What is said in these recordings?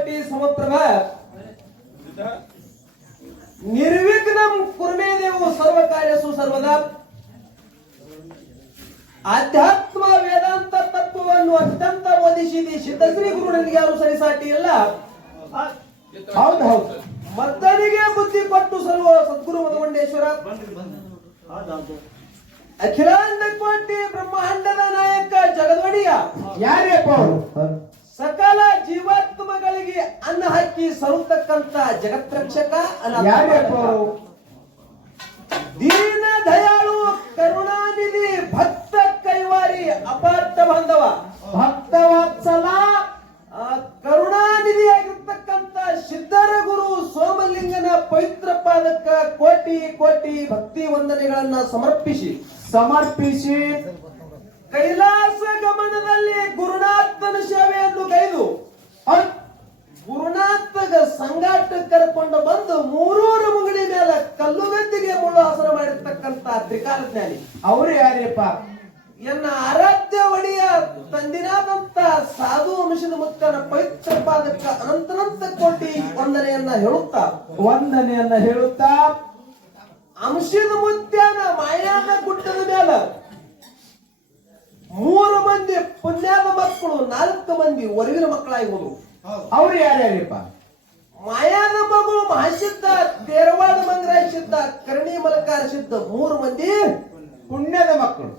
ಕೋಟಿ ಸಮಪ್ರಭ ನಿರ್ವಿಘ್ನಂ ಕುರ್ಮೇ ದೇವು ಸರ್ವ ಕಾರ್ಯಸು ಸರ್ವದಾ. ಆಧ್ಯಾತ್ಮ ವೇದಾಂತ ತತ್ವವನ್ನು ಅತ್ಯಂತ ಬೋಧಿಸಿದಿ ಸಿದ್ಧಶ್ರೀ ಗುರುಗಳಿಗೆ ಯಾರು ಸರಿಸಾಟಿ ಇಲ್ಲ. ಹೌದು ಹೌದು, ಮದ್ದನಿಗೆ ಬುದ್ಧಿ ಕೊಟ್ಟು ಸರ್ವ ಸದ್ಗುರು ಮಧುಗೊಂಡೇಶ್ವರ ಅಖಿಲಾಂಡ ಕೋಟಿ ಬ್ರಹ್ಮಾಂಡದ ನಾಯಕ ಜಗದ್ವಡಿಯ ಯಾರಪ್ಪ ಅವರು? ಸಕಲ ಜೀವಾತ್ಮಗಳಿಗೆ ಅನ್ನ ಹಾಕಿ ಸರುತ್ತಕ್ಕಂತ ಜಗತ್ರಕ್ಷಕ ಯಾರಪ್ಪ ಅವರು? ದೀನ ದಯಾಳು ಕರುಣಾನಿಧಿ ಭಕ್ತ ಕೈವಾರಿ ಅಪಾರ್ಥ ಬಾಂಧವ ಭಕ್ತವತ್ಸಲ ಕರುಣಾನಿಧಿಯಾಗಿರ್ತಕ್ಕಂಥ ಸಿದ್ಧರ ಗುರು ಸೋಮಲಿಂಗನ ಪವಿತ್ರ ಪಾದಕ್ಕ ಕೋಟಿ ಕೋಟಿ ಭಕ್ತಿ ವಂದನೆಗಳನ್ನ ಸಮರ್ಪಿಸಿ ಕೈಲಾಸ ಗಮನದಲ್ಲಿ ಗುರುನಾಥನ ಸೇವೆಯನ್ನು ಗೈದು ಗುರುನಾಥಗ ಸಂಗಾಟ ಕರ್ಕೊಂಡು ಬಂದು ಮೂರೂರು ಮುಂಗಡಿ ಮೇಲೆ ಕಲ್ಲುಗದ್ದಿಗೆ ಮುಳ್ಳು ಹಾಸನ ಮಾಡಿರ್ತಕ್ಕಂಥ ತ್ರಿಕಾಲ ಜ್ಞಾನಿ ಅವರು ಯಾರಪ್ಪ? ಎನ್ನ ಆರಾಧ್ಯ ಒಡೆಯ ತಂದಿನಾದಂತ ಸಾಧು ಅಂಶದ ಮುತ್ತನ ಪವಿತ್ರ ಪಾದಕ್ಕ ಅನಂತನಂತ ಕೋಟಿ ವಂದನೆಯನ್ನ ಹೇಳುತ್ತಾ ಅಂಶದ ಮುತ್ಯನ ಮಾಯಾನ ಗುಡ್ಡದ ಮೇಲೆ 3 ಮಂದಿ ಪುಣ್ಯದ ಮಕ್ಕಳು 4 ಮಂದಿ ಒರವಿನ ಮಕ್ಕಳಾಗಿ ಹೋದ್ರು. ಅವ್ರು ಯಾರ್ಯಾರಪ್ಪ? ಮಾಯಾದ ಮಗು ಮಹಾಸಿದ್ಧ, ತೇರವಾಡ ಮಂಗರಾಯ ಸಿದ್ಧ, ಕರ್ಣಿ ಮಲಕಾರ ಸಿದ್ಧ 3 ಮಂದಿ ಪುಣ್ಯದ ಮಕ್ಕಳು.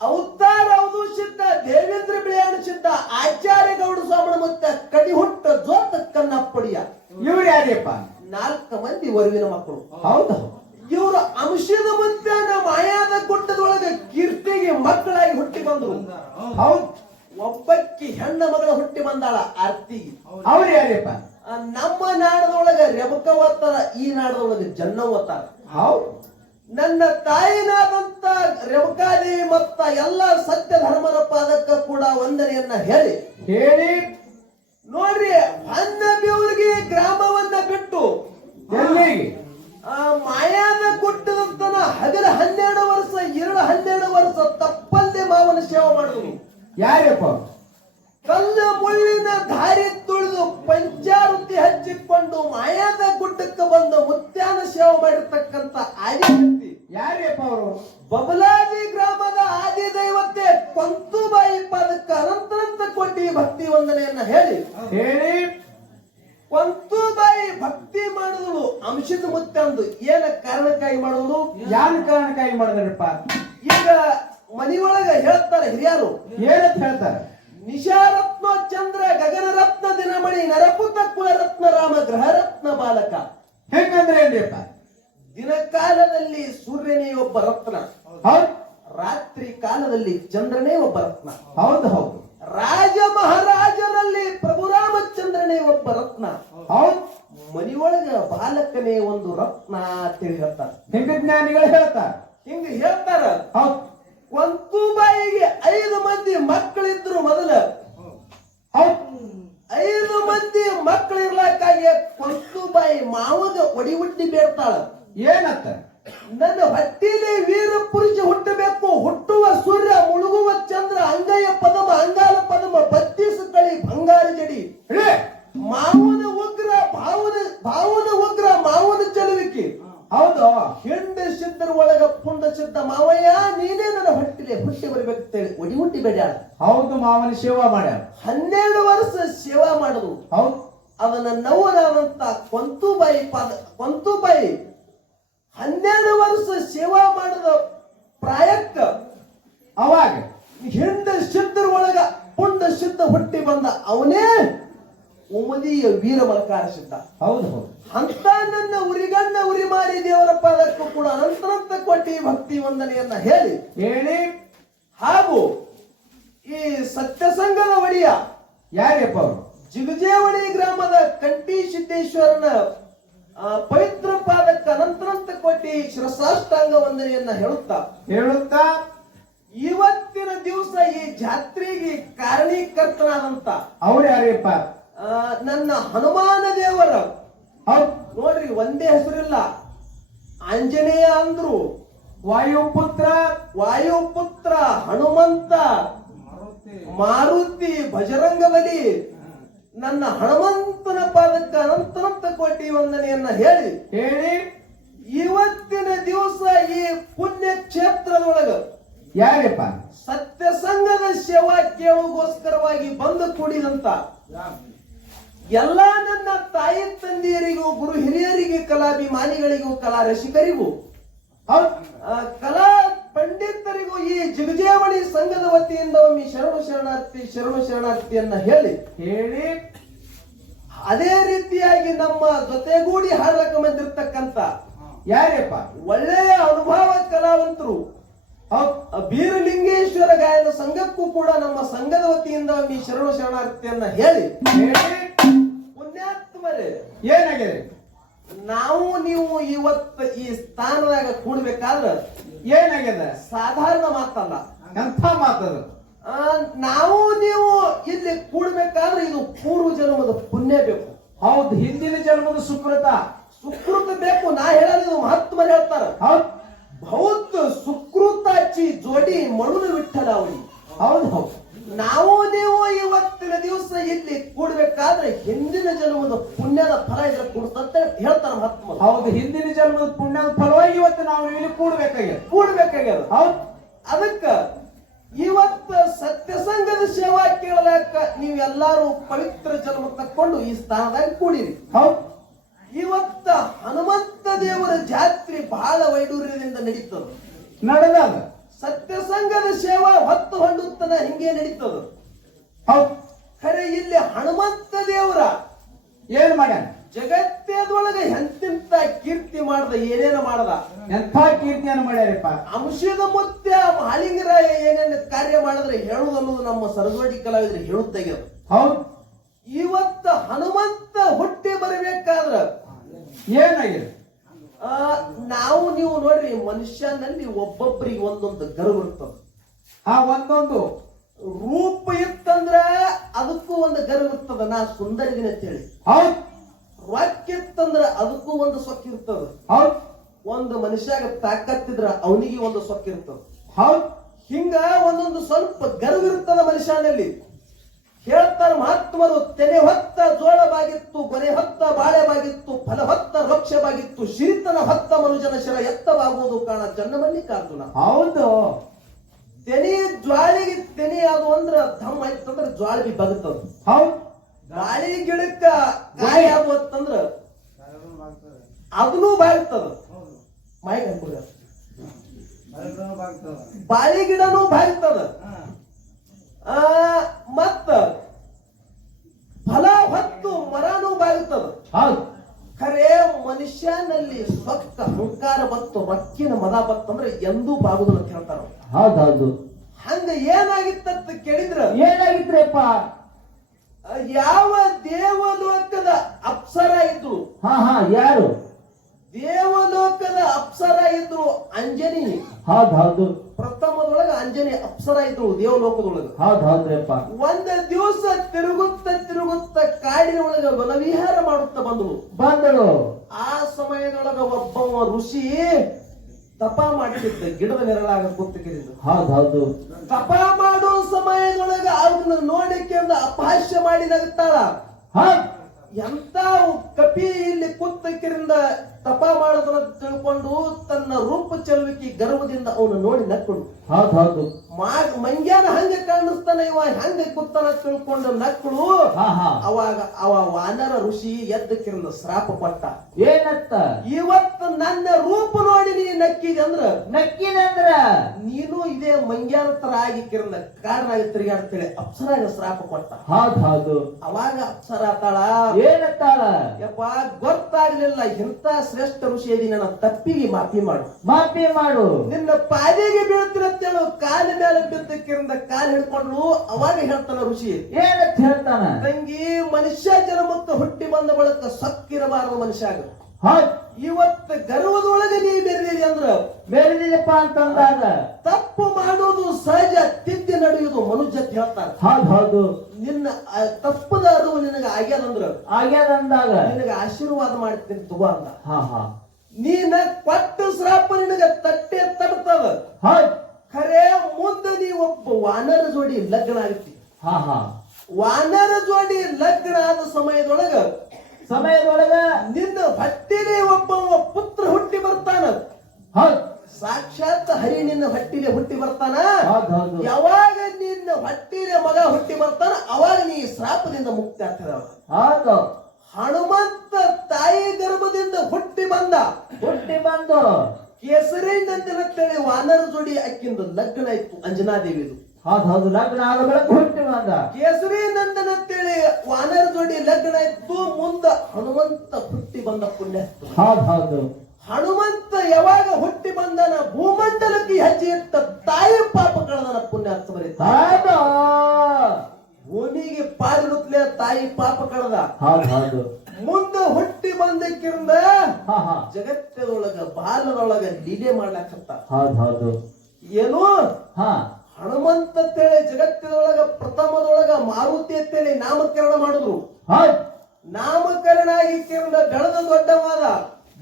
ಅವತಾರ ಅವಧು ಸಿದ್ಧ, ದೇವೇಂದ್ರ ಬಿಳಿಯಾಣ ಸಿದ್ಧ, ಆಚಾರ್ಯ ಗೌಡ ಸ್ವಾಮಿ ಮುತ್ತ ಕಡಿ ಹುಟ್ಟ ಜೋತ ಕನ್ನಪ್ಪಡಿಯ ಇವ್ರು ಯಾರಪ್ಪ? 4 ಮಂದಿ ಒರವಿನ ಮಕ್ಕಳು. ಹೌದು, ಇವರು ಅಂಶದ ಮುತ್ತನ ಮಾಯಾದ ಗುಡ್ಡದೊಳಗೆ ಕೀರ್ತಿಗೆ ಮಕ್ಕಳಾಗಿ ಹುಟ್ಟಿ ಬಂದ್ರು. ಹೌದು, ಒಬ್ಬಕ್ಕಿ ಹೆಣ್ಣ ಮಗಳ ಹುಟ್ಟಿ ಬಂದಾಳ ಆರ್ತಿಗೆ. ಅವ್ರು ಯಾರಪ್ಪ? ನಮ್ಮ ನಾಡದೊಳಗ ರೆಬಕ ಓದ್ತಾರ, ಈ ನಾಡದೊಳಗೆ ಜನ್ನ ಓದ್ತಾರ. ಹೌದು, ನನ್ನ ತಾಯಿನಾದಂತ ರೇವಕಾದೇವಿ ಮತ್ತ ಎಲ್ಲ ಸತ್ಯ ಧರ್ಮದ ಪಾದಕ್ಕ ಕೂಡ ವಂದನೆಯನ್ನ ಹೇಳಿ ನೋಡ್ರಿ, ಅನ್ನಬಿಯವರಿಗೆ ಗ್ರಾಮವನ್ನ ಬಿಟ್ಟು ಎಲ್ಲಿಗೆ ಮಾಯಾದ ಗುಡ್ಡದಂತನ ಹಗಲ 12 ವರ್ಷ, ಇರಳು 12 ವರ್ಷ ತಪ್ಪಲ್ಲದೆ ಮಾವನ ಸೇವೆ ಮಾಡಿದ್ರು. ಯಾರಪ್ಪ? ಕಲ್ಲು ಮುಳ್ಳಿನ ದಾರಿ ತುಳಿದು ಪಂಚಾವೃತ್ತಿ ಹಚ್ಚಿಕೊಂಡು ಮಾಯಾದ ಗುಡ್ಡಕ್ಕೆ ಬಂದು ಮುತ್ಯಾನ ಸೇವೆ ಮಾಡಿರ್ತಕ್ಕಂಥ ಆದಿಶಕ್ತಿ ಯಾರಪ್ಪ ಅವರು? ಬಬಲಾದಿ ಗ್ರಾಮದ ಆದಿ ದೈವತೆ ಕೊಂತುಬಾಯಿ ಪಾದಕ್ಕೆ ಅನಂತನಂತ ಕೋಟಿ ಭಕ್ತಿ ವಂದನೆಯನ್ನ ಹೇಳಿ ಕೊಂತುಬಾಯಿ ಭಕ್ತಿ ಮಾಡಿದಳು ಅಂಶದ ಮುತ್ತಂದು ಏನ ಕಾರಣಕ್ಕಾಗಿ ಮಾಡಿದಳು? ಯಾರ ಕಾರಣಕ್ಕಾಗಿ ಮಾಡಿದ್ರಪ್ಪ? ಈಗ ಮನೆಯೊಳಗ ಹೇಳ್ತಾರೆ ಹಿರಿಯರು, ಏನಂತ ಹೇಳ್ತಾರೆ? ನಿಶಾರತ್ನ ಚಂದ್ರ ಗಗನ ರತ್ನ ದಿನಮಣಿ ನರಪುತ ಕುಲರತ್ನ ರಾಮ ಗ್ರಹರತ್ನ ಬಾಲಕ. ಹೆಂಗಂದ್ರೆ ಏನ್ರಿಪ್ಪ? ದಿನಕಾಲದಲ್ಲಿ ಸೂರ್ಯನೇ ಒಬ್ಬ ರತ್ನ, ರಾತ್ರಿ ಕಾಲದಲ್ಲಿ ಚಂದ್ರನೇ ಒಬ್ಬ ರತ್ನ. ಹೌದು ಹೌದು, ರಾಜ ಮಹಾರಾಜರಲ್ಲಿ ಪ್ರಭು ರಾಮಚಂದ್ರನೇ ಒಬ್ಬ ರತ್ನ. ಹೌದು, ಮನೆಯೊಳಗ ಬಾಲಕನೇ ಒಂದು ರತ್ನ ಅಂತೇಳಿ ಹೇಳ್ತಾರ. ಹಿಂಗ ಜ್ಞಾನಿಗಳು ಹೇಳ್ತಾರ. ಹಿಂಗ ಹೇಳ್ತಾರ. ಹೌದು, ಕೊಂತುಬಾಯಿಗೆ 5 ಮಂದಿ ಮಕ್ಕಳಿದ್ರು ಮೊದಲ. 5 ಮಂದಿ ಮಕ್ಕಳಿರ್ಲಕ್ಕಾಗಿ ಕೊಂತುಬಾಯಿ ಮಾವಗ ಒಡಿ ಹುಟ್ಟಿ ಬೇಡ್ತಾಳ. ಏನತ್ತ? ನನ್ನ ಹೊಟ್ಟಿಲಿ ವೀರ ಪುರುಷ ಹುಟ್ಟಬೇಕು, ಹುಟ್ಟುವ ಸೂರ್ಯ, ಮುಳುಗುವ ಚಂದ್ರ, ಅಂಗಯ ಪದಮ, ಅಂಗಾಲ ಪದಮ, 32 ಕಳಿ ಬಂಗಾರ ಜಡಿ, ಮಾವನ ಉಗ್ರ, ಭಾವನ ಉಗ್ರ, ಮಾವನ ಚಲುವಿಕೆ. ಹೌದು, ಹಿಂಡ ಸಿದ್ಧರ ಒಳಗ ಪುಂಡ ಸಿದ್ಧ ಮಾವಯ್ಯ ನೀನೇ ನನ್ನ ಹೊಟ್ಟಿಲೆ ಹುಟ್ಟಿ ಬರ್ಬೇಕಂತೇಳಿ ಒಡಿ ಹುಟ್ಟಿ ಬೇಡ್ಯಾಳ. ಹೌದು, ಮಾವನ ಸೇವಾ ಮಾಡ್ಯಾರ. 12 ವರ್ಷ ಸೇವಾ ಮಾಡುದು. ಹೌದು, ಅದನ್ನ ನವ್ವನಾದಂತ ಕೊಂತುಬಾಯಿ 12 ವರ್ಷ ಸೇವಾ ಮಾಡಿದ ಪ್ರಾಯಕ್ಕ ಅವಾಗ ಹಿಂಡ ಸಿದ್ಧರ ಒಳಗ ಪುಂಡ ಸಿದ್ಧ ಹುಟ್ಟಿ ಬಂದ ಅವನೇ ಉಮದಿಯ ವೀರ ಮಲಕಾರ ಸಿದ್ಧ. ಹೌದು ಹೌದು, ಅಂತ ನನ್ನ ಉರಿಗಣ್ಣ ಉರಿ ಮಾರಿ ದೇವರ ಪಾದಕ್ಕೂ ಕೂಡ ಅನಂತನಂತ ಕೋಟಿ ಭಕ್ತಿ ವಂದನೆಯನ್ನ ಹೇಳಿ ಹಾಗೂ ಈ ಸತ್ಯಸಂಗದ ಒಡೆಯ ಯಾರಪ್ಪ ಅವರು? ಜಿಗಜೇವಡಿ ಗ್ರಾಮದ ಕಂಠಿ ಸಿದ್ದೇಶ್ವರನ ಪವಿತ್ರ ಪಾದಕ್ಕ ಅನಂತನಂತ ಕೋಟಿ ಶಿರಸಾಷ್ಟಾಂಗ ವಂದನೆಯನ್ನ ಹೇಳುತ್ತಾ ಇವತ್ತಿನ ದಿವಸ ಈ ಜಾತ್ರೆಗೆ ಕಾರಣೀಕರ್ತನಾದಂತ ಅವ್ರು ಯಾರಪ್ಪ? ನನ್ನ ಹನುಮಾನ ದೇವರ. ನೋಡ್ರಿ, ಒಂದೇ ಹೆಸರಿಲ್ಲ, ಆಂಜನೇಯ ಅಂದ್ರು, ವಾಯುಪುತ್ರ ಹನುಮಂತ, ಮಾರುತಿ, ಬಜರಂಗಬಲಿ, ನನ್ನ ಹನುಮಂತನ ಪಾದಕ್ಕ ಅನಂತನಂತ ಕೋಟಿ ವಂದನೆಯನ್ನ ಹೇಳಿ ಹೇಳಿ ಇವತ್ತಿನ ದಿವಸ ಈ ಪುಣ್ಯ ಕ್ಷೇತ್ರದೊಳಗ ಯಾರಪ್ಪ ಸತ್ಯ ಸಂಘದ ಸೇವಾ ಕೇಳುಗೋಸ್ಕರವಾಗಿ ಬಂದು ಕೂಡಿದಂತ ಎಲ್ಲಾ ನನ್ನ ತಾಯಿ ತಂದೆಯರಿಗೂ ಗುರು ಹಿರಿಯರಿಗೆ ಕಲಾಭಿಮಾನಿಗಳಿಗೂ ಕಲಾ ರಸಿಕರಿಗೂ ಹೌದ್ ಕಲಾ ಪಂಡಿತರಿಗೂ ಈ ಜಿಗಜೇವಣಿ ಸಂಘದ ವತಿಯಿಂದ ಒಮ್ಮೆ ಶರಣು ಶರಣಾರ್ಥಿಯನ್ನ ಹೇಳಿ ಹೇಳಿ ಅದೇ ರೀತಿಯಾಗಿ ನಮ್ಮ ಜೊತೆಗೂಡಿ ಹಾಡಕ ಬಂದಿರ್ತಕ್ಕಂತ ಯಾರಪ್ಪ ಒಳ್ಳೆಯ ಅನುಭವ ಕಲಾವಂತರು ಹೌದ್ ಬೀರಲಿಂಗೇಶ್ವರ ಗಾಯನ ಸಂಘಕ್ಕೂ ಕೂಡ ನಮ್ಮ ಸಂಘದ ವತಿಯಿಂದ ಒಮ್ಮೆ ಶರಣಾರ್ಥಿಯನ್ನ ಹೇಳಿ ಹೇಳಿ ಪುಣ್ಯಾತ್ಮರೇ ಏನಾಗಿದೆ ನಾವು ನೀವು ಇವತ್ತು ಈ ಸ್ಥಾನದಾಗ ಕೂಡ್ಬೇಕಾದ್ರ ಏನಾಗಿದೆ ಸಾಧಾರಣ ಮಾತಲ್ಲ. ಎಂಥ ಮಾತದು ನಾವು ನೀವು ಇಲ್ಲಿ ಕೂಡ್ಬೇಕಾದ್ರೆ ಇದು ಪೂರ್ವ ಜನ್ಮದ ಪುಣ್ಯ ಬೇಕು. ಹೌದು ಹಿಂದಿನ ಜನ್ಮದ ಸುಕೃತ ಬೇಕು. ನಾ ಹೇಳೋದು ಇದು ಮಹಾತ್ಮರು ಹೇಳ್ತಾರ. ಹೌದ್ ಬಹುತ್ ಸುಕೃತಾಚಿ ಜೋಡಿ ಮಳುನ ವಿಠಲ ಅವಳಿ. ಹೌದು ಹೌದು ನಾವು ನೀವು ಇವತ್ತಿನ ದಿವಸ ಇಲ್ಲಿ ಕೂಡ್ಬೇಕಾದ್ರೆ ಹಿಂದಿನ ಜನ್ಮದ ಪುಣ್ಯದ ಫಲ ಇದ್ರೆ ಕೂಡ್ತಂತ ಹೇಳ್ತಾರ ಮಹಾತ್ಮರು. ಹೌದು ಹಿಂದಿನ ಜನ್ಮದ ಪುಣ್ಯದ ಫಲವಾಗಿ ಇವತ್ತು ನಾವು ಇಲ್ಲಿ ಕೂಡ್ಬೇಕಾಗ್ಯದ ಹೌದ್ ಅದಕ್ಕ ಇವತ್ತ ಸತ್ಯ ಸಂಘದ ಸೇವಾ ಕೇಳಲಾಕ ನೀವೆಲ್ಲಾರು ಪವಿತ್ರ ಜನ್ಮ ತಕ್ಕೊಂಡು ಈ ಸ್ಥಾನದಾಗ ಕೂಡಿರಿ. ಹೌದ್ ಇವತ್ತ ಹನುಮಂತ ದೇವರ ಜಾತ್ರೆ ಬಹಳ ವೈಡೂರ್ಯದಿಂದ ನಡೀತದ. ನಡೆದಾಗ ಸತ್ಯ ಸಂಘದ ಸೇವಾ ಹೊತ್ತು ಹೊಂಡುತ್ತನ ಹಿಂಗೆ ನಡೀತದ. ಹೌದ್ ಖರೆ ಇಲ್ಲಿ ಹನುಮಂತ ದೇವರ ಏನ್ ಮಾಡ್ಯಾನ ಜಗತ್ತದೊಳಗ ಎಂತಿಂತ ಕೀರ್ತಿ ಮಾಡ್ದ, ಏನೇನ ಮಾಡ್ದ, ಎಂಥ ಕೀರ್ತಿಯನ್ನು ಮಾಡ್ಯಾರಪ್ಪ. ಅಂಶದ ಮುತ್ಯ ಮಾಳಿಂಗರಾಯ ಏನೇನು ಕಾರ್ಯ ಮಾಡಿದ್ರೆ ಹೇಳುವುದನ್ನೋದು ನಮ್ಮ ಸರಸ್ವತಿ ಕಲಾವಿದರು ಹೇಳುತ್ತಾಗ್ಯದ. ಹೌದ್ ಇವತ್ತ ಹನುಮಂತ ಹುಟ್ಟಿ ಬರಬೇಕಾದ್ರ ಏನಾಗಿದೆ ನಾವು ನೀವು ನೋಡ್ರಿ, ಮನುಷ್ಯನಲ್ಲಿ ಒಬ್ಬೊಬ್ಬರಿಗೆ ಒಂದೊಂದು ಗರ್ವ ಇರ್ತದ. ಆ ಒಂದೊಂದು ರೂಪ ಇತ್ತಂದ್ರ ಅದಕ್ಕೂ ಒಂದು ಗರ್ವ ಇರ್ತದ, ನಾ ಸುಂದರಿದಿನ ಅಂತೇಳಿ. ಹೌದ್ ರೊಕ್ಕಿತ್ತಂದ್ರ ಅದಕ್ಕೂ ಒಂದು ಸೊಕ್ಕ ಇರ್ತದ. ಹೌದ್ ಒಂದು ಮನುಷ್ಯಾಗ ತಾಕತ್ತಿದ್ರ ಅವನಿಗೆ ಒಂದು ಸೊಕ್ಕ ಇರ್ತದ. ಹೌದ್ ಹಿಂಗ ಒಂದೊಂದು ಸ್ವಲ್ಪ ಗರ್ವ ಇರ್ತದ ಮನುಷ್ಯನಲ್ಲಿ. ಹೇಳ್ತಾರ ಮಹಾತ್ಮರು, ತೆನೆ ಹೊತ್ತ ಜೋಳವಾಗಿತ್ತು, ಗೊನೆ ಹೊತ್ತ ಬಾಳೆವಾಗಿತ್ತು, ಫಲ ಹೊತ್ತ ವೃಕ್ಷವಾಗಿತ್ತು, ಶಿರಿತನ ಹೊತ್ತ ಮನುಜನ ಶಿರ ಎತ್ತವಾಗುವುದು ಕಾಣ ಚನ್ನಮಲ್ಲಿಕಾರ್ಜುನ. ಹೌದು ತೆನೆ ಜ್ವಾಳಿಗೆ ತೆನೆ ಅದು ಅಂದ್ರ ಧಮ್ ಆಯ್ತಂದ್ರ ಜ್ವಾಳ ಬಿ ಬಗ್ತದ. ಹೌದ್ ಗಾಳಿ ಗಿಡಕ್ಕ ಕಾಯಿ ಆಗುತ್ತಂದ್ರ ಅದನ್ನೂ ಬಾಗ್ತದ. ಮಾಹಿತಿ ಅನ್ಕೊಡ ಬಾಳಿ ಗಿಡನೂ ಬಾಗ್ತದ. ಮತ್ತ ಫಲ ಹೊತ್ತು ಮರನೂ ಬಾಗುತ್ತದ. ಹೌದ್ ಖರೆ ಮನುಷ್ಯನಲ್ಲಿ ಸ್ವಕ್ಕ ಅಹಂಕಾರ ಬತ್ತು, ರೊಕ್ಕಿನ ಮದ ಬತ್ತಂದ್ರೆ ಎಂದೂ ಬಾಗುದಿಲ್ಲ ಅಂತ ಹೇಳ್ತಾರ. ಹೌದೌದು ಹಂಗ ಏನಾಗಿತ್ತಂತ ಕೇಳಿದ್ರ ಏನಾಗಿದ್ರಪ್ಪ ಯಾವ ದೇವಲೋಕದ ಅಪ್ಸರ ಇದ್ರು, ಯಾರು ದೇವಲೋಕದ ಅಪ್ಸರ ಇದ್ರು ಅಂಜನಿ. ಹೌದು ಪ್ರಥಮದೊಳಗ ಅಂಜನಿ ಅಪ್ಸರ ಇದ್ರು ದೇವಲೋಕದೊಳಗ. ಹೌದ್ರಪ್ಪ ಒಂದ ದಿವಸ ತಿರುಗುತ್ತ ಕಾಡಿನ ಒಳಗ ವನವಿಹಾರ ಮಾಡುತ್ತಾ ಬಂದಳು. ಆ ಸಮಯದೊಳಗ ಒಬ್ಬ ಋಷಿ ತಪ ಮಾಡಿದ್ದ, ಗಿಡದ ನೆರಳಾಗ ಕೂತಿದ್ದು. ಹೌದು ತಪ ಮಾಡೋ ಸಮಯದೊಳಗ ಅವ್ರನ್ನ ನೋಡಕ್ಕೆ ಅಪಹಾಸ್ಯ ಮಾಡಿ ನಗುತ್ತಾಳ. ಎಂತ ಕಪಿ ಇಲ್ಲಿ ಕೂತಕ್ಕಿರಿಂದ ತಪ ಮಾಡೋದನ್ನ ತಿಳ್ಕೊಂಡು ತನ್ನ ರೂಪ ಚೆಲುವಿಕೆ ಗರ್ವದಿಂದ ಅವನು ನೋಡಿ ನಕ್ಕಳು. ಹೌದು ಮಂಗ್ಯಾನ ಹಂಗ ಕಾಣಿಸ್ತಾನ, ಇವ ಹಂಗ ಕೂತಾನ ತಿಳ್ಕೊಂಡು ನಕ್ಕಳು. ಅವಾಗ ಅವ ವಾನರ ಋಷಿ ಎದ್ದಕ್ಕಿರಿಂದ ಶ್ರಾಪ ಪಟ್ಟ. ಏನತ್ತ ಇವತ್ತು ನನ್ನ ರೂಪ ನೋಡಿ ನೀ ನಕ್ಕಿದಂದ್ರ ನೀನು ಇದೇ ಮಂಗ್ಯಾನ ತರ ಆಗಿಕ್ಕಿರಲ್ಲ ಕಾಡನಾಗಿ ತಿರುಗಾಡ್ತೇಳಿ ಅಪ್ಸರಾಗ ಶ್ರಾಪ ಕೊಟ್ಟ. ಹೌದು ಅವಾಗ ಅಪ್ಸರ ಆತಾಳ, ಏನತ್ತಾಳ, ಯಪ್ಪ ಗೊತ್ತಾಗ್ಲಿಲ್ಲ, ಇಂಥ ಶ್ರೇಷ್ಠ ಋಷಿ ಇದೀನಿ, ನನ್ನ ತಪ್ಪಿಗೆ ಮಾಫಿ ಮಾಡು, ನಿನ್ನ ಪಾದಿಗೆ ಬೀಳ್ತಿರತ್ತೇಳು, ಕಾಲ ಮೇಲೆ ಬಿದ್ದಕ್ಕಿರಿಂದ ಕಾಲು ಹಿಡ್ಕೊಂಡ್ಲು. ಅವಾಗ ಹೇಳ್ತಾನ ಋಷಿ, ಏನಂತ ಹೇಳ್ತಾನ, ತಂಗಿ ಮನುಷ್ಯ ಜನ್ಮಕ್ಕೆ ಹುಟ್ಟಿ ಬಂದ ಬಳಿಕ ಸಕ್ಕಿರಬಾರದು ಮನುಷ್ಯಾಗ. ಇವತ್ತು ಗರ್ವದೊಳಗೆ ನೀ ಬೆರೆದಿದೆ ಅಂದ್ರ ಬೆರೆದಿದೆಪ್ಪ ಅಂತಂದಾಗ ತಪ್ಪು ಮಾಡೋದು ಸಹಜ, ತಿದ್ದಿ ನಡೆಯುವುದು ಮನುಷ್ಯ ಹೇಳ್ತಾರೆ. ಹೌದು ನಿನ್ನ ತಪ್ಪದ ಅರಿವು ನಿನಗ ಆಗ್ಯಾದಂದಾಗ ನಿನಗ ಆಶೀರ್ವಾದ ಮಾಡ್ತೀನಿ ತಗೋ ಅಂದ. ನೀನ ಕೊಟ್ಟ ಶ್ರಾಪ ನಿನಗ ತಟ್ಟೆ ತಡ್ತದ. ಖರೆ ಮುಂದೆ ನೀ ಒಬ್ಬ ವಾನರ ಜೋಡಿ ಲಗ್ನ ಆಗತಿ. ವಾನರ ಜೋಡಿ ಲಗ್ನ ಆದ ಸಮಯದೊಳಗ ನಿನ್ನ ಹೊಟ್ಟಿಲೆ ಒಬ್ಬ ಪುತ್ರ ಹುಟ್ಟಿ ಬರ್ತಾನ. ಹೌದ್ ಸಾಕ್ಷಾತ್ ಹರಿ ನಿನ್ನ ಹೊಟ್ಟಿಲೆ ಹುಟ್ಟಿ ಬರ್ತಾನ. ಹೌದ್ ಹೌದು ಯಾವಾಗ ನಿನ್ನ ಹೊಟ್ಟಿಲೆ ಮಗ ಹುಟ್ಟಿ ಬರ್ತಾನ ಅವಾಗ ನೀ ಶ್ರಾಪದಿಂದ ಮುಕ್ತಿ ಆಗ್ತದ. ಹೌದು ಹನುಮಂತ ತಾಯಿ ಗರ್ಭದಿಂದ ಹುಟ್ಟಿ ಬಂದು ಕೇಸರಿ ನಂದಿನ ಅಂತೇಳಿ ವಾನರ ಜೋಡಿ ಅಕ್ಕಿಂದು ಲಗ್ನ ಇತ್ತು ಅಂಜನಾದೇವಿದು. ಹೌದು ಲಗ್ನ ಆದ ಬಳಿಕ ಹುಟ್ಟಿ ಬಂದ. ಕೇಸರಿ ನಂದನ ಅಂತೇಳಿ ವಾನರ ಜೋಡಿ ಲಗ್ನ ಇತ್ತು. ಮುಂದ ಹನುಮಂತ ಹುಟ್ಟಿ ಬಂದ ಪುಣ್ಯ. ಹೌದು ಹನುಮಂತ ಯಾವಾಗ ಹುಟ್ಟಿ ಬಂದನ ಭೂಮಂಡಲಕ್ಕೆ ಹೆಜ್ಜೆ ಇಟ್ಟ ತಾಯಿ ಪಾಪ ಕಳೆದನ ಪುಣ್ಯ ಬರೀತ. ಭೂಮಿಗೆ ಪಾಲಿಡುತ್ತಲೇ ತಾಯಿ ಪಾಪ ಕಳೆದ. ಹೌದು ಮುಂದ ಹುಟ್ಟಿ ಬಂದಕ್ಕಿಂದ ಜಗತ್ತದೊಳಗ ಬಾಲದೊಳಗ ಲೀಲೆ ಮಾಡ್ಲಕತ್ತ. ಹೌದು ಏನು ಹನುಮಂತ ಅಂತೇಳಿ ಜಗತ್ತದೊಳಗ ಪ್ರಥಮದೊಳಗ ಮಾರುತಿ ಅಂತೇಳಿ ನಾಮಕರಣ ಮಾಡಿದ್ರು. ನಾಮಕರಣ ಆಗಿ ಕಿರಣ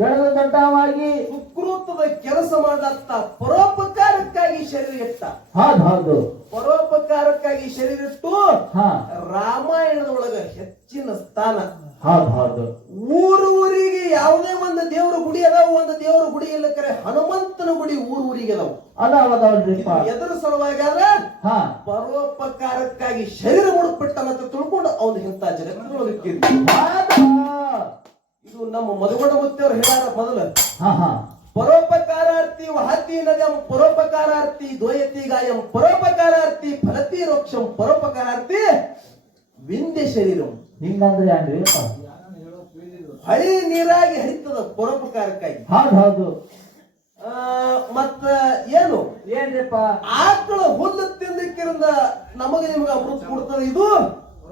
ದೊಡ್ಡವಾಗಿ ಸುಕೃತದ ಕೆಲಸ ಮಾಡತ್ತ ಪರೋಪಕಾರಕ್ಕಾಗಿ ಶರೀರ ಇಟ್ಟ. ಪರೋಪಕಾರಕ್ಕಾಗಿ ಶರೀರ ಇಟ್ಟು ರಾಮಾಯಣದೊಳಗ ಹೆಚ್ಚಿನ ಸ್ಥಾನ. ಊರಿಗೆ ಯಾವುದೇ ಒಂದು ದೇವರ ಗುಡಿ ಅದಾವ, ಒಂದು ದೇವರ ಗುಡಿ ಇಲ್ಲ ಕರೆ ಹನುಮಂತನ ಗುಡಿ ಊರಿಗೆ ಅದಾವ. ಎದರ ಸಲುವಾಗಿ ಆದ್ರೆ ಪರೋಪಕಾರಕ್ಕಾಗಿ ಶರೀರ ಮುಡುಪಿಟ್ಟನಂತ ತಿಳ್ಕೊಂಡು ಅವನು ಇಂಥ ಜಗತ್ತಿನೊಳಗೆ. ಇದು ನಮ್ಮ ಮಧುಗಡ ಮುತ್ತಿಯವರು ಹೇಳ್ಯಾರ ಮೊದಲ. ಪರೋಪಕಾರಾರ್ಥಿ ವಹತಿ ನದ್ಯಂ ಪರೋಪಕಾರಾರ್ಥಿ ದ್ವಯತಿ ಗಾಯಂ ಪರೋಪಕಾರಾರ್ಥಿ ಫಲತಿ ರೋಕ್ಷಂ ಪರೋಪಕಾರಾರ್ಥಿ ವಿಂಧ್ಯ ಶರೀರಂ. ಹಿಂಗಂದ್ರೆ ಏನ್ರಿ? ಹಳಿ ನೀರಾಗಿ ಹರಿತದ ಪರೋಪಕಾರಕ್ಕಾಗಿ. ಮತ್ತ ಏನು ಏನ್ರಿಪ್ಪ? ಆಕಳ ಹುಲ್ಲು ತಿಂದಕ್ಕಿರಂದ ನಮಗ ನಿಮಗ ಅಮೃತ ಕೊಡ್ತದ. ಇದು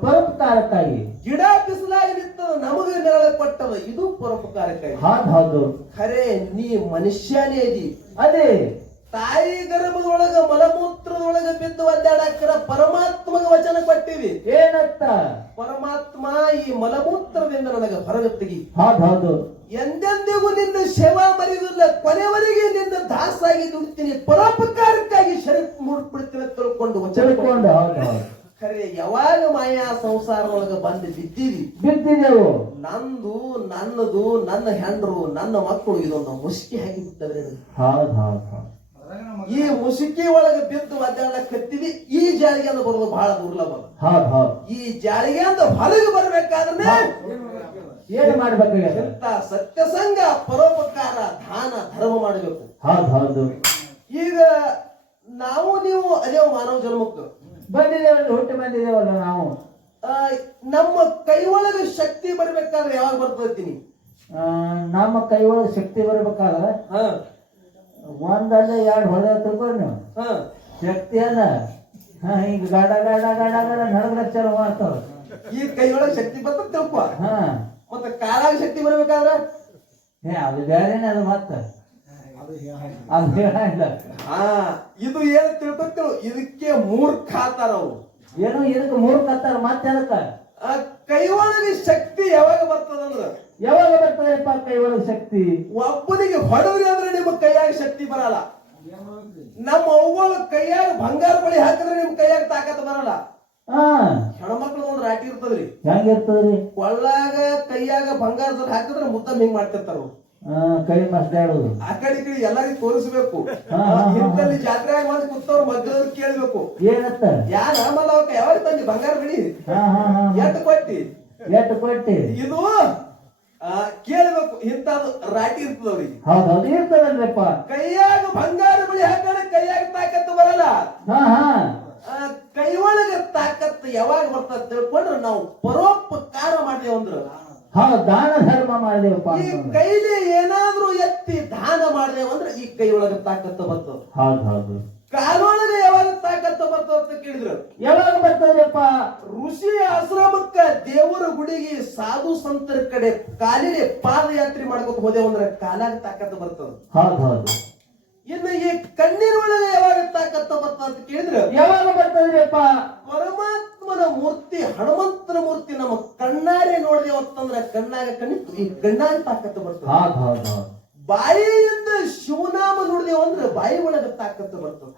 ಪರೋಪಕಾರಕ್ಕಾಗಿ. ಗಿಡ ಬಿಸಿಲಾಗಿ ನಿಂತದ ನಮಗ ನೆರಳ ಕೊಟ್ಟದ. ಇದು ಪರೋಪಕಾರಕ್ಕಾಗಿ. ಖರೆ ನೀ ಮನುಷ್ಯನೇ ಅದಿ. ಅದೇ ತಾಯಿ ಗರ್ಭದೊಳಗ ಮಲಮೂತ್ರದೊಳಗ ಬಿದ್ದು ಒದ್ದಾಡಕ್ಕರ ಪರಮಾತ್ಮಗ ವಚನ ಕೊಟ್ಟಿವಿ. ಏನತ್ತ? ಪರಮಾತ್ಮ ಈ ಮಲಮೂತ್ರದಿಂದ ನನಗ ಹೊರಗೆ ತೆಗಿ. ಎಂದೆಂದಿಗೂ ನಿನ್ನ ಸೇವಾ ಮರಿದಿಲ್ಲ, ಕೊನೆವರೆಗೆ ನಿನ್ನ ದಾಸಾಗಿ ದುಡ್ತೀನಿ, ಪರೋಪಕಾರಕ್ಕಾಗಿ ಶರೀರ ಮುಡ್ಬಿಡ್ತೀನಿ ತಿಳ್ಕೊಂಡು ವಚನ. ಖರೆ ಯಾವಾಗ ಮಾಯಾ ಸಂಸಾರದೊಳಗ ಬಂದು ಬಿದ್ದಿದೆವು, ನಂದು ನನ್ನದು ನನ್ನ ಹೆಂಡ್ರು ನನ್ನ ಮಕ್ಕಳು ಇದೊಂದು ಮುಸುಕಿ ಹಾಕಿ ಬಿಟ್ಟದ್ರೆ. ಈ ಮುಸುಕಿ ಒಳಗೆ ಬಿದ್ದು ಒದ್ದಾಡಕತ್ತೀವಿ. ಈ ಜಾಳಿಗೆ ಅಂತ ಬರೋದು ಬಹಳ ದುರ್ಲಭ. ಈ ಜಾಳಿಗೆ ಅಂತ ಹೊರಗೆ ಬರ್ಬೇಕಾದ್ರೆ ಏನ್ ಮಾಡ್ಬೇಕು? ಇಂತ ಸತ್ಯಸಂಗ ಪರೋಪಕಾರ ದಾನ ಧರ್ಮ ಮಾಡಬೇಕು. ಈಗ ನಾವು ನೀವು ಅದೇ ಮಾನವ ಜನ್ಮಕ್ಕೆ ಬಂದಿದ್ದೇವಲ್ಲ, ಹುಟ್ಟಿ ಬಂದಿದ್ದೇವಲ್ಲ ನಾವು. ನಮ್ಮ ಕೈ ಒಳಗೆ ಶಕ್ತಿ ಬರ್ಬೇಕಾದ್ರೆ ಯಾವಾಗ ಬರ್ತದೀನಿ? ನಮ್ಮ ಕೈ ಒಳಗೆ ಶಕ್ತಿ ಬರ್ಬೇಕಾದ್ರೆ ಒಂದಲ್ಲ ಎರಡು ಹೊಡೆ ತಿಳ್ಕೊಂಡು ನೀವು ಶಕ್ತಿ ಅಲ್ಲ ಹಿಂಗ ಗಾಡ ಗಾಡ ಗಾಡ ಗಾಡ ನಡದ್ರ ಚಾಲು ಮಾಡ್ತಾವ. ಈ ಕೈ ಒಳಗೆ ಶಕ್ತಿ ಬರ್ತದ ತಿಳ್ಕೊ. ಮತ್ತೆ ಕಾಲಾಗ ಶಕ್ತಿ ಬರ್ಬೇಕಾದ್ರ ಅದು ಬೇರೆನೆ. ಅದು ಮತ್ತ ಅದು ಹೇಳ. ಇದು ಏನು ತಿಳ್ಕೊತೇಳು? ಇದಕ್ಕೆ ಮೂರ್ಖ ಆತಾರ ಅವ್ರು. ಏನು ಇದಕ್ಕೆ ಮೂರ್ಖ ಆತಾರ? ಮತ್ತೆ ಅದಕ್ಕ ಕೈ ಒಳಗೆ ಶಕ್ತಿ ಯಾವಾಗ ಬರ್ತದಂದ್ರ ಯಾವಾಗ ಬರ್ತದಪ್ಪ ಕೈ ಒಳಗೆ ಶಕ್ತಿ? ಒಬ್ಬನಿಗೆ ಹೊಡೆದ್ರಿ ಅಂದ್ರೆ ನಿಮ್ಮ ಕೈಯಾಗ ಶಕ್ತಿ ಬರಲ್ಲ. ನಮ್ಮ ಅವುಗಳ ಕೈಯಾಗ ಬಂಗಾರ ಬಳಿ ಹಾಕಿದ್ರೆ ನಿಮ್ ಕೈಯಾಗ ತಾಕತ್ ಬರಲ್ಲ. ಹೆಣ್ಮಕ್ಳು ಒಂದ್ ರಾಟಿ ಇರ್ತದ್ರಿ. ಹೆಂಗಿರ್ತದ್ರಿ? ಕೊಳ್ಳಾಗ ಕೈಯಾಗ ಬಂಗಾರದಲ್ಲಿ ಹಾಕಿದ್ರೆ ಮುದ್ದ ಹಿಂಗ್ ಮಾಡ್ತಿರ್ತಾರ. ಕೈ ಮಸ್ತಾಡೋದು ಆ ಕಡೆ ಕಡೆ ಎಲ್ಲರಿಗೂ ತೋರಿಸ್ಬೇಕು. ಹಿಂದಲ್ಲಿ ಜಾತ್ರೆ ಮಾಡಿ ಕೂತವ್ರು ಮಧ್ಯದವ್ರು ಕೇಳ್ಬೇಕು. ಏನತ್ತ? ಯಾರ ಮಲ್ಲ ಯಾವಾಗ ತಂದಿ ಬಂಗಾರ ಬಿಡಿ ಎಟ್ಟು ಕೊಟ್ಟಿ ಇದು ಕೇಳ್ಬೇಕು. ಇಂಥದ್ದು ರಾಟಿ ಇರ್ತದವ್ರಿಗೆ. ಹೌದೌದು ಇರ್ತದಲ್ರಪ್ಪ. ಕೈಯಾಗ ಬಂಗಾರ ಬಳಿ ಹಾಕೋಣ ಕೈಯಾಗ ತಾಕತ್ತು ಬರಲ್ಲ. ಕೈ ಒಳಗೆ ತಾಕತ್ತು ಯಾವಾಗ ಬರ್ತದ ತಿಳ್ಕೊಂಡ್ರೆ ನಾವು ಪರೋಪಕಾರ ಮಾಡ್ದೇವ್ ಅಂದ್ರ ದಾನ ಧರ್ಮ ಮಾಡ್ದೇವಪ್ಪ. ಈ ಕೈಲಿ ಏನಾದ್ರೂ ಎತ್ತಿ ದಾನ ಮಾಡ್ದೇವಂದ್ರೆ ಈ ಕೈ ಒಳಗೆ ತಾಕತ್ತು ಬರ್ತದ. ಕಾಲೊಳಗೆ ಯಾವಾಗ ತಾಕತ್ತು ಬರ್ತದ ಅಂತ ಕೇಳಿದ್ರು. ಯಾವಾಗ ಬರ್ತದ್ರಪ್ಪ? ಋಷಿ ಆಶ್ರಮಕ್ಕ ದೇವರ ಗುಡಿಗೆ ಸಾಧು ಸಂತರ ಕಡೆ ಕಾಲಿಗೆ ಪಾದಯಾತ್ರೆ ಮಾಡ್ಕೊತ ಹೋದೇವಂದ್ರೆ ಕಾಲಾಗ ತಾಕತ್ತು ಬರ್ತದ. ಇನ್ನು ಈ ಕಣ್ಣಿನ ಒಳಗೆ ಯಾವಾಗ ತಾಕತ್ತು ಬರ್ತದ ಅಂತ ಕೇಳಿದ್ರು. ಯಾವಾಗ ಬರ್ತದ್ರಪ್ಪ? ಪರಮಾತ್ಮನ ಮೂರ್ತಿ ಹನುಮಂತನ ಮೂರ್ತಿ ನಮ್ಮ ಕಣ್ಣಾರೆ ನೋಡಿದೇವತ್ತಂದ್ರೆ ಕಣ್ಣಾಗ ಕಣ್ಣಿತ್ತು ಈ ಕಣ್ಣಾಗ ತಾಕತ್ತು ಬರ್ತದ. ಬಾಯಿಯಿಂದ ಶಿವನಾಮ ನೋಡಿದೇವಂದ್ರೆ ಬಾಯಿ ಒಳಗೆ ತಾಕತ್ತು ಬರ್ತದ.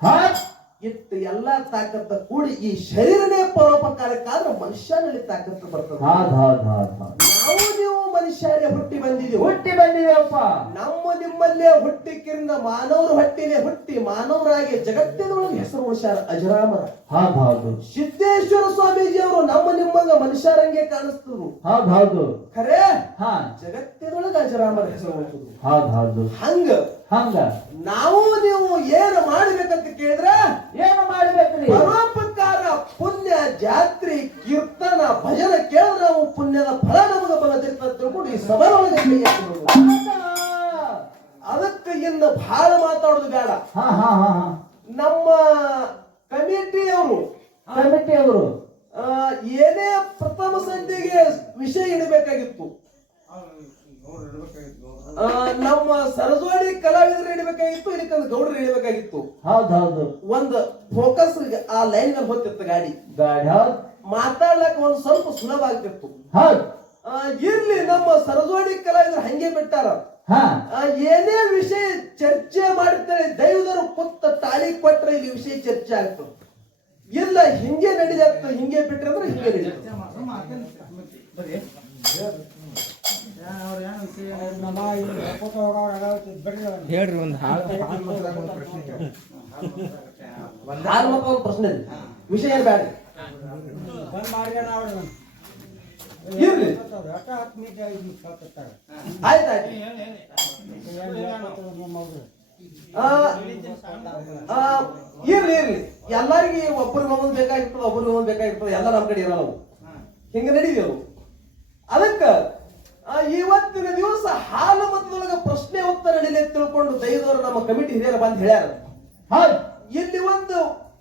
ಇತ್ತು ಎಲ್ಲಾ ತಾಕತ್ತ ಕೂಡಿ ಈ ಶರೀರನೇ ಪರೋಪಕಾರಕ್ಕಾದ್ರೆ ಮನುಷ್ಯನಲ್ಲಿ ತಾಕತ್ತು ಬರ್ತದೆ. ಹೌದ್ ಹೌದ್ ಹೌದ್ ಹೌದ್. ನಾವು ನೀವು ಮನುಷ್ಯರೇ ಹುಟ್ಟಿ ಬಂದಿದ್ದೀವಿ. ಹುಟ್ಟಿ ಬಂದಿದೇವಪ್ಪ. ನಮ್ಮ ನಿಮ್ಮಲ್ಲೇ ಹುಟ್ಟಿಕಿರಿಂದ ಮಾನವರು ಹೊಟ್ಟಿಲೆ ಹುಟ್ಟಿ ಮಾನವರಾಗಿ ಜಗತ್ತಿನೊಳಗೆ ಹೆಸರು ಉಳಿಸ್ಯಾರ ಅಜರಾಮರ. ಹೌದ್ ಹೌದು. ಸಿದ್ದೇಶ್ವರ ಸ್ವಾಮೀಜಿ ಅವರು ನಮ್ಮ ನಿಮ್ಮಂಗ ಮನುಷ್ಯರಂಗೆ ಕಾಣಿಸ್ತರು. ಹೌದ್ ಹೌದು. ಖರೆ ಹಾ ಜಗತ್ತಿನೊಳಗೆ ಅಜರಾಮರ ಹೆಸರು ಉಳಿಸಿದ್ರು. ಹೌದ್ ಹೌದು. ಹಂಗ ಹಂಗ ನಾವು ನೀವು ಏನು ಮಾಡ್ಬೇಕಂತ ಕೇಳಿದ್ರ ಏನು ಮಾಡ್ಬೇಕ್ರಿ? ಪರೋಪಕಾರ, ಪುಣ್ಯ, ಜಾತ್ರೆ, ಕೀರ್ತನ, ಭಜನ ಕೇಳಿದ್ರೆ ನಾವು ಪುಣ್ಯದ ಫಲ ನಮಗೆ ಬರತಿರ್ತ ತಿಳ್ಕೊಂಡು ಈ ಸಭೆಯೊಳಗೆ ಕೈ ಹಾಕೋದು. ಅದಕ್ಕೆ ಇನ್ನು ಬಹಳ ಮಾತಾಡೋದು ಬೇಡ. ಹಾ ಹಾ ಹಾ ಹಾ. ನಮ್ಮ ಕಮಿಟಿಯವರು ಏನೇ ಪ್ರಥಮ ಸಂಧಿಗೆ ವಿಷಯ ಇಡಬೇಕಾಗಿತ್ತು. ನಮ್ಮ ಸರಜೋಡಿ ಕಲಾವಿದರು ಇಡಬೇಕಾಗಿತ್ತು, ಇದಕ್ಕಂದು ಗೌಡರು ಇಡಬೇಕಾಗಿತ್ತು. ಹೌದ್ ಹೌದು. ಒಂದು ಫೋಕಸ್ ಆ ಲೈನ್ ಮೇಲೆ ಹೋಗ್ತಿತ್ತು ಗಾಡಿ ಹೌದ್. ಮಾತಾಡ್ಲಕ್ಕ ಒಂದು ಸ್ವಲ್ಪ ಸುಲಭ ಆಗ್ತಿತ್ತು. ಹೌದ್. ಇರ್ಲಿ, ನಮ್ಮ ಸರಜೋಡಿ ಕಲಾವಿದರು ಹಂಗೆ ಬಿಟ್ಟಾರ. ಹಾ ಏನೇ ವಿಷಯ ಚರ್ಚೆ ಮಾಡ್ತಾರೆ ದೈವದರು ಕುತ್ತ ತಾಳಿ ಕೊಟ್ರೆ ಇಲ್ಲಿ ವಿಷಯ ಚರ್ಚೆ ಆಗ್ತದೆ. ಇಲ್ಲ ಹಿಂಗೆ ನಡೀದತ್ತ, ಹಿಂಗೆ ಬಿಟ್ರೆ ಅಂದ್ರೆ ಹಿಂಗೆ ನಡೀತದೆ. ಹೇಳ್ರಿ ಒಂದು ಒಂದು ಪ್ರಶ್ನೆ ಇದೆ, ವಿಷಯ ಏನ್ ಬೇಡ ಇರ್ಲಿ. ಆಯ್ತಾಯ್ತು. ಇರ್ಲಿ ಇರ್ಲಿ, ಎಲ್ಲಾರಿಗೆ ಒಬ್ಬರಿಗೆ ಒಂದೊಂದು ಬೇಕಾಗಿರ್ತದೆ, ಒಬ್ಬರಿಗೆ ಒಂದೊಂದು ಬೇಕಾಗಿರ್ತದೆ. ಎಲ್ಲ ನಮ್ಮ ಕಡೆ ಇರಲ್ಲ, ಹಿಂಗ ನಡೀದೇವು. ಅದಕ್ಕ ಇವತ್ತಿನ ದಿವಸ ಹಾಲು ಮತದೊಳಗ ಪ್ರಶ್ನೆ ಉತ್ತರ ನಡೀಲಿ ತಿಳ್ಕೊಂಡು ದೈವದವರು ನಮ್ಮ ಕಮಿಟಿ ಹಿರಿಯರು ಬಂದು ಹೇಳ್ಯಾರ. ಇಲ್ಲಿ ಒಂದು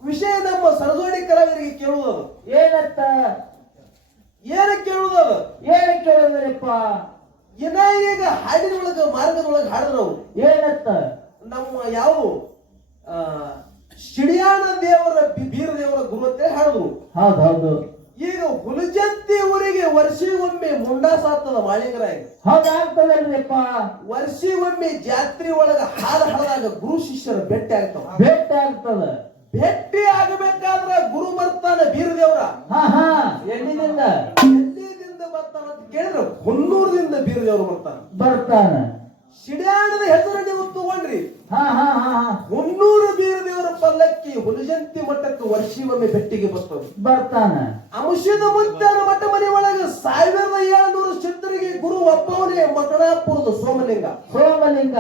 ವಿಷಯ ನಮ್ಮ ಸರಜೋಡಿ ಕಲಾವಿದರಿಗೆ ಕೇಳುವುದು. ಏನತ್ತ? ಏನ ಕೇಳುವುದು? ಏನ ಕೇಳಿದ್ರಪ್ಪ? ಇನ್ನ ಈಗ ಹಾಡಿನೊಳಗ ಮಾರ್ಗದೊಳಗೆ ಹಾಡಿದ್ರು. ಏನತ್ತ? ನಮ್ಮ ಯಾವ ಶಿಡಿಯಾಣ ದೇವರ ಬೀರ ದೇವರ ಗುರು ಅಂತ ಹಾಡಿದ್ರು. ಹೌದ್ ಹೌದು. ಈಗ ಹುಲಜಂತಿ ಊರಿಗೆ ವರ್ಷಿಗೊಮ್ಮೆ ಮುಂಡಾಸಾಗ್ತದ ಮಾಳಿಂಗರಾಯ. ಹೌದಾಗ್ತದಲ್ರಿಪ್ಪ. ವರ್ಷಿಗೊಮ್ಮೆ ಜಾತ್ರೆ ಒಳಗ ಹಾಲು ಹಳದಾಗ ಗುರು ಶಿಷ್ಯರ ಭೇಟಿ ಆಗ್ತಾವ. ಭೇಟಿ ಆಗ್ತದ. ಭೇಟಿ ಆಗಬೇಕಾದ್ರ ಗುರು ಬರ್ತಾನ ಬೀರ ದೇವರ. ಹಾ ಹಾ. ಎಲ್ಲಿಂದ ಬರ್ತಾನ ಅಂತ ಕೇಳಿದ್ರೆ ಹೊನ್ನೂರದಿಂದ ಬೀರ ದೇವರು ಬರ್ತಾನ. ಶಿಡ್ಯಾಣದ ಹೆಸರು ನೀವು ತಗೊಂಡ್ರಿ. ಹಾ ಹಾ ಹಾ. ಹೊನ್ನೂರು ಬೀರ ದೇವರ ಪಲ್ಲಕ್ಕಿ ಹುಲಜಂತಿ ಮಠಕ್ಕೆ ವರ್ಷಿಗೊಮ್ಮೆ ಭೇಟಿಗೆ ಬರ್ತಾನ. ಅಂಶದ ಮುತ್ಯಾನ ಮಠ ಮನೆ ಒಳಗ 1700 ಸಿದ್ಧರಿಗೆ ಗುರು ಒಬ್ಬವನೇ ಮಕಣಾಪುರದ ಸೋಮಲಿಂಗ.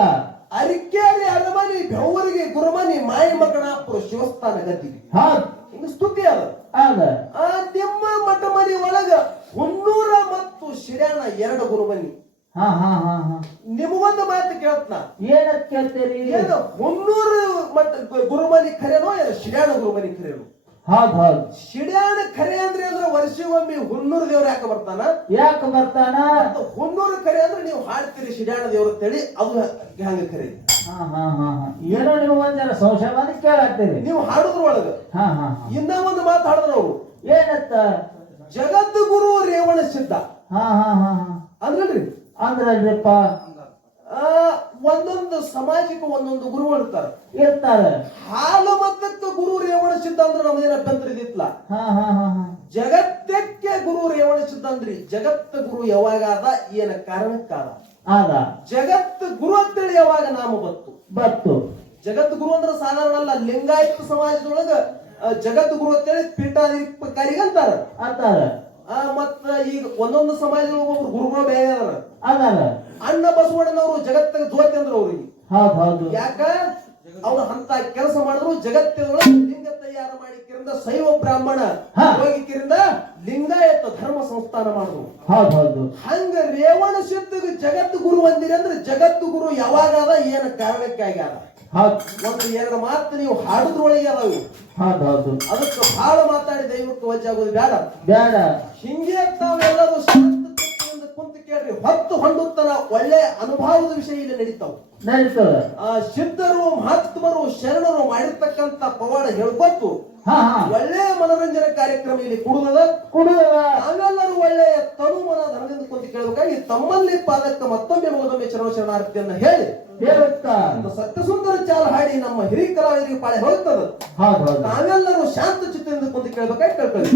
ಅರಿಕೇರಿ ಅರಮನೆ ಬೆವರಿಗೆ ಗುರುಮನಿ ಮಾಯಿ ಮಕಣಾಪುರ ಶಿವಸ್ಥಾನ ಗದ್ದಿಗೆ. ಹಿಂಗ ಸ್ತುತಿ ಅದ. ನಿಮ್ಮ ಮಠ ಮನೆ ಒಳಗ ಹೊನ್ನೂರ ಮತ್ತು ಶಿಡ್ಯಾಣ 2 ಗುರುಮನಿ. ನಿಮಗೊಂದು ಮಾತು ಕೇಳತ್ನ. ಏನಂತ ಕೇಳ್ತೀರಿ? ಏನು ಹೊನ್ನೂರು ಮಠ ಗುರುಮನಿ ಖರೇನೋ ಏನು ಶಿಡ್ಯಾಣ ಗುರುಮನಿ ಖರೇನೋ? ಹೌದ್. ಶಿಡ್ಯಾಣ ಖರೆ ಅಂದ್ರೆ ವರ್ಷಿಗೊಮ್ಮೆ ಹೊನ್ನೂರು ದೇವ್ರು ಯಾಕೆ ಬರ್ತಾನ? ಹೊನ್ನೂರು ಖರೆ ಅಂದ್ರೆ ನೀವು ಹಾಡ್ತೀರಿ ಶಿಡ್ಯಾಣ ದೇವ್ರ ತಳಿ, ಅದು ಹಂಗ ಖರೆ. ಏನೋ ನೀವು ಒಂದರ ಸಂಶಯ ಬಂದು ಕೇಳಾಗ್ತೀರಿ ನೀವು ಹಾಡುದ್ರ ಒಳಗ. ಇನ್ನ ಒಂದು ಮಾತು ಹಾಡಿದ್ರ ಅವ್ರು. ಏನತ್ತ? ಜಗತ್ ಗುರು ರೇವಣ ಸಿದ್ಧ ಅಂದ್ರಲ್ರಿ. ಅಂದ್ರಲ್ರಿಪ್ಪ. ಒಂದೊಂದು ಸಮಾಜಕ್ಕೆ ಒಂದೊಂದು ಗುರು ಇರ್ತಾರೆ. ಹಾಲು ಮತಕ್ಕೆ ಗುರು ರೇವಣ ಸಿದ್ಧ ಅಂದ್ರೆ ನಮ್ದೇನ ಅಭ್ಯಂತರ ಇದಿತ್ಲ. ಜಗತ್ತಕ್ಕೆ ಗುರು ರೇವಣ ಸಿದ್ಧ ಅಂದ್ರಿ. ಜಗತ್ತ ಗುರು ಯಾವಾಗಾದ, ಏನ ಕಾರಣಕ್ಕಾದ? ಜಗತ್ ಗುರು ಅಂತೇಳಿ ಯಾವಾಗ ನಾಮ ಬತ್ತು? ಜಗತ್ ಗುರು ಅಂದ್ರೆ ಸಾಧಾರಣ ಅಲ್ಲ. ಲಿಂಗಾಯತ ಸಮಾಜದೊಳಗ ಜಗತ್ ಗುರು ಅಂತೇಳಿ ಪೀಠಾಧಿಕಾರಿಗೆ ಅಂತಾರ. ಮತ್ತ ಈಗ ಒಂದೊಂದು ಸಮಾಜದೊಳಗ ಒಬ್ರು ಗುರುಗಳು ಬೇರೆ ಅದಾರ. ಅಣ್ಣ ಬಸವಣ್ಣನವರು ಜಗತ್ತಿನ ಜ್ಯೋತಿ ಅಂದ್ರ ಅವ್ರಿಗೆ. ಯಾಕ ಅವ್ರು ಅಂತ ಕೆಲಸ ಮಾಡಿದ್ರು. ಜಗತ್ತಿನೊಳಗೆ ಲಿಂಗ ತಯಾರು ಮಾಡಿಕಿರಿಂದ ಶೈವ ಬ್ರಾಹ್ಮಣ ಹೋಗಿಕಿರಿಂದ ಲಿಂಗಾಯತ ಧರ್ಮ ಸಂಸ್ಥಾನ ಮಾಡಿದ್ರು. ಹಂಗ ರೇವಣ ಸಿದ್ಧಗೆ ಜಗತ್ ಗುರು ಅಂದಿರಿ ಅಂದ್ರೆ ಜಗತ್ತು ಗುರು ಯಾವಾಗದ, ಏನ ಕಾರಣಕ್ಕೆ ಆಗ್ಯಾದ? ಒಂದು 2 ಮಾತು ನೀವು ಹಾಡುದ್ರೊಳಗೆ ಅದಾವು. ಅದಕ್ಕೆ ಬಹಳ ಮಾತಾಡಿ ದೈವಕ್ಕೆ ವಜ್ಜಾಗೋದು ಬೇಡ. ಹಿಂಗೆ ತಾವೆಲ್ಲರೂ ಕುಂತು ಕೇಳ್ರಿ. ಹೊತ್ತು ಹೊಂಡುತ್ತನ ಒಳ್ಳೆ ಅನುಭವದ ವಿಷಯ ಇಲ್ಲಿ ನಡೀತಾವ. ಸಿದ್ಧರು, ಮಹಾತ್ಮರು, ಶರಣರು ಮಾಡಿರ್ತಕ್ಕಂತ ಪವಾಡ ಹೇಳ್ಕೊಟ್ಟು ಒಳ್ಳೆ ಮನೋರಂಜನೆ ಕಾರ್ಯಕ್ರಮ ಇಲ್ಲಿ ಕುಡುದದ. ನಾವೆಲ್ಲರೂ ಒಳ್ಳೆಯ ತನು ಮನ ಧನದಿಂದ ಕುಂತು ಕೇಳ್ಬೇಕಾಗಿ ತಮ್ಮಲ್ಲಿ ಪಾದಕ್ಕ ಮತ್ತೊಮ್ಮೆ ಮಗದೊಮ್ಮೆ ಶರಣಾರ್ಥಿಯನ್ನ ಹೇಳಿ ಹೇಳುತ್ತಾ ಒಂದು ಸತ್ಯ ಸುಂದರ ಚಾಲ ಹಾಡಿ ನಮ್ಮ ಹಿರಿಯ ಕಲಾವಿದರಿಗೆ ಪಾಳೆ ಹೋಗ್ತದ. ಹೌದು ಹೌದು ನಾವೆಲ್ಲರೂ ಶಾಂತ ಚಿತ್ತದಿಂದ ಕುಂತು ಕೇಳ್ಬೇಕಾಗಿ ಕೇಳ್ಕೊಳ್ಳಿ.